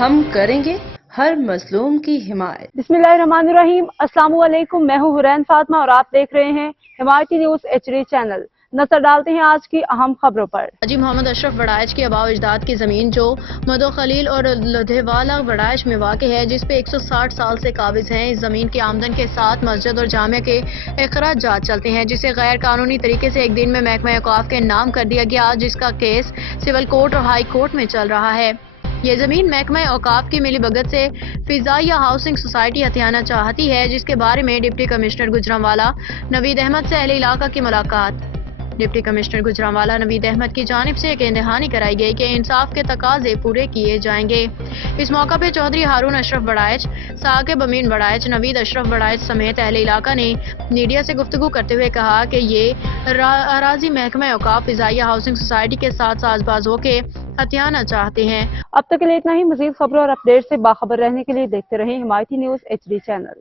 ہم کریں گے ہر مظلوم کی حمایت۔ بسم اللہ الرحمن الرحیم۔ السلام علیکم، میں ہوں حرین فاطمہ اور آپ دیکھ رہے ہیں حمایتی نیوز HD چینل۔ نظر ڈالتے ہیں آج کی اہم خبروں پر۔ حاجی محمد اشرف وڑائچ کی آباء و اجداد کی زمین جو مدو خلیل اور لدھیوالا وڑائچ میں واقع ہے، جس پہ 160 سال سے قابض ہیں۔ اس زمین کی آمدن کے ساتھ مسجد اور جامع کے اخراجات چلتے ہیں، جسے غیر قانونی طریقے سے ایک دن میں محکمہ اوقاف کے نام کر دیا گیا، جس کا کیس سول کورٹ اور ہائی کورٹ میں چل رہا ہے۔ یہ زمین محکمہ اوقاف کی ملی بھگت سے فضائیہ ہاؤسنگ سوسائٹی ہتھیانا چاہتی ہے، جس کے بارے میں ڈپٹی کمشنر گوجرانوالا نوید احمد سے اہل علاقہ کی ملاقات۔ ڈپٹی کمشنر گوجرانوالا نوید احمد کی جانب سے ایک دہانی کرائی گئی کہ انصاف کے تقاضے پورے کیے جائیں گے۔ اس موقع پہ چودھری ہارون اشرف وڑائچ، ثاقب امین وڑائچ، نوید اشرف وڑائچ سمیت اہل علاقہ نے میڈیا سے گفتگو کرتے ہوئے کہا کہ یہ اراضی محکمہ اوقاف فضائیہ ہاؤسنگ سوسائٹی کے ساتھ ساز باز ہو کے ہتھیانا چاہتے ہیں۔ اب تک کے لیے اتنا ہی۔ مزید خبروں اور اپڈیٹ سے باخبر رہنے کے لیے دیکھتے رہیں حمایتی نیوز HD چینل۔